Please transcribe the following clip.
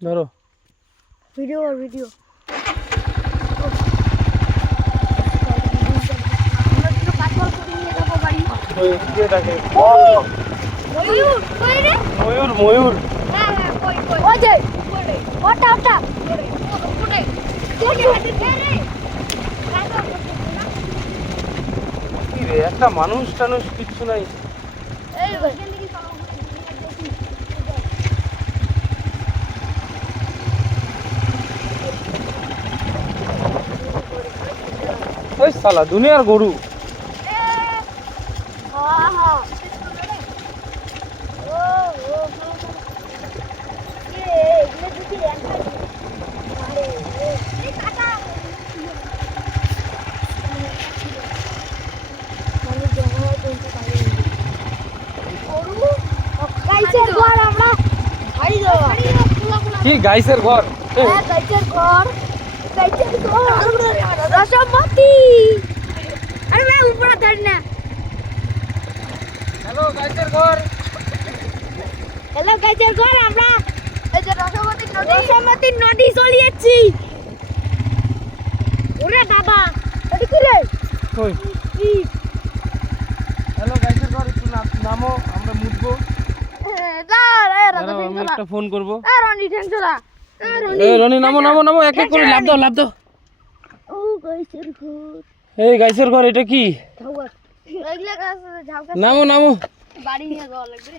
ধরো video video ময়ূর ময়ূর কি রে একটা মানুষ টানুষ কিচ্ছু নাই ওই শালা দুনিয়ার গরু কি গাইসের ঘর রসমতি আরে না উপরে ধর না হ্যালো গাইসের ঘর হ্যালো গাইজের ঘর আমরা এই যে রসমতি নদী চলে যাচ্ছি ওরে বাবা এটা কি রে কই হ্যালো গাইসের ঘর একটু নামো আমরা মুতবো আমি একটা ফোন করব রনি ঠেংছলা এই রনি নামো নামো নামো এক এক করে লাভ দাও ও গাইজের ঘর এই গাইসের ঘর এটা কি ঝাউগাছ এগুলা গাছ ঝাউগাছ নামো নামো বাড়ি নিয়ে যাওয়া লাগবে